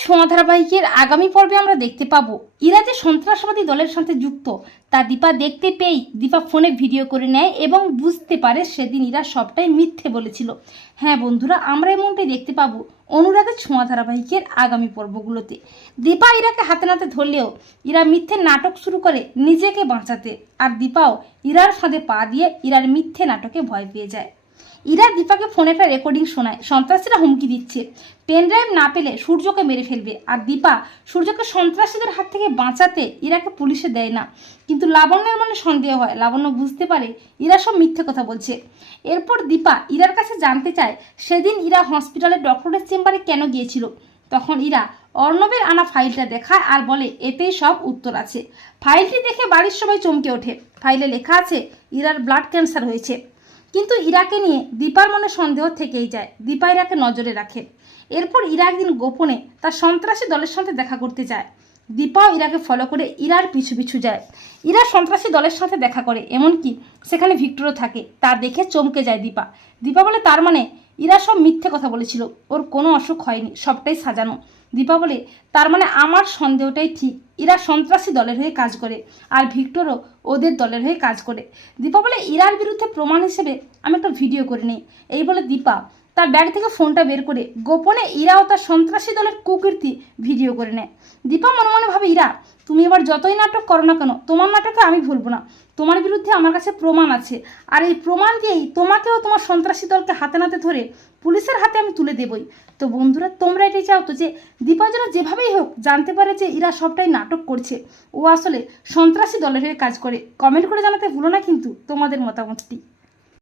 ছোঁয়া ধারাবাহিকের আগামী পর্বে আমরা দেখতে পাবো। ইরা যে সন্ত্রাসবাদী দলের সাথে যুক্ত। তা দীপা দেখতে পেয়েই দীপা ফোনে ভিডিও করে নেয় এবং বুঝতে পারে সেদিন ইরা সবটাই মিথ্যে বলেছিল। হ্যাঁ বন্ধুরা, আমরা এমনটাই দেখতে পাবো অনুরাগের ছোঁয়া ধারাবাহিকের আগামী পর্বগুলোতে। দীপা ইরাকে হাতে নাতে ধরলেও ইরা মিথ্যে নাটক শুরু করে নিজেকে বাঁচাতে। আর দীপাও ইরার ফাঁদে পা দিয়ে ইরার মিথ্যে নাটকে ভয় পেয়ে যায়। ইরা দীপাকে ফোনে একটা রেকর্ডিং শোনায়। সন্ত্রাসীরা হুমকি দিচ্ছে। পেন ড্রাইভ না পেলে সূর্যকে মেরে ফেলবে। আর দীপা, সূর্যকে সন্ত্রাসীদের হাত থেকে বাঁচাতে ইরাকে পুলিশে দেয় না। কিন্তু লাবণ্যের মনে সন্দেহ হয়। লাবণ্য বুঝতে পারে ইরা সব মিথ্যে কথা বলছে। এরপর দীপা ইরার কাছে জানতে চায়, সেদিন ইরা হসপিটালে ডক্টরের চেম্বারে কেন গিয়েছিল? তখন ইরা অর্ণবের আনা ফাইলটা দেখায় আর বলে, এতেই সব উত্তর আছে। ফাইলটি দেখে বাড়ির সবাই চমকে ওঠে। ফাইলে লেখা আছে, ইরার ব্লাড ক্যান্সার হয়েছে। কিন্তু ইরাকে নিয়ে দীপার মনে সন্দেহ থেকেই যায়। দীপা ইরাকে নজরে রাখে। এরপর ইরা একদিন গোপনে তার সন্ত্রাসী দলের সাথে দেখা করতে যায়। দীপাও ইরাকে ফলো করে ইরার পিছু পিছু যায়। ইরা সন্ত্রাসী দলের সাথে দেখা করে, এমনকি সেখানে ভিক্টরও থাকে। তা দেখে চমকে যায় দীপা। দীপা বলে, তার মানে ইরা সব মিথ্যে কথা বলেছিল। ওর কোনো অসুখ হয়নি, সবটাই সাজানো। দীপা বলে, তার মানে আমার সন্দেহটাই ঠিক। ইরা সন্ত্রাসী দলের হয়ে কাজ করে আর ভিক্টরও ওদের দলের হয়ে কাজ করে। দীপা বলে, ইরার বিরুদ্ধে প্রমাণ হিসেবে আমি একটা ভিডিও করে নিই। এই বলে দীপা তার ব্যাগ থেকে ফোনটা বের করে গোপনে ইরা ও তার সন্ত্রাসী দলের কুকীর্তি ভিডিও করে নেয়। দীপা মনে মনে ভাবে, ইরা তুমি এবার যতই নাটক করো না কেন, তোমার নাটকে আমি ভুলবো না। তোমার বিরুদ্ধে আমার কাছে প্রমাণ আছে। আর এই প্রমাণ দিয়েই তোমাকেও তোমার সন্ত্রাসী দলকে হাতে নাতে ধরে পুলিশের হাতে আমি তুলে দেবই। তো বন্ধুরা, তোমরা এটাই চাও তো যে দীপা যেভাবেই হোক জানতে পারে যে ইরা সবটাই নাটক করছে। ও আসলে সন্ত্রাসী দলের হয়ে কাজ করে। কমেন্ট করে জানাতে ভুলো না কিন্তু তোমাদের মতামতটি।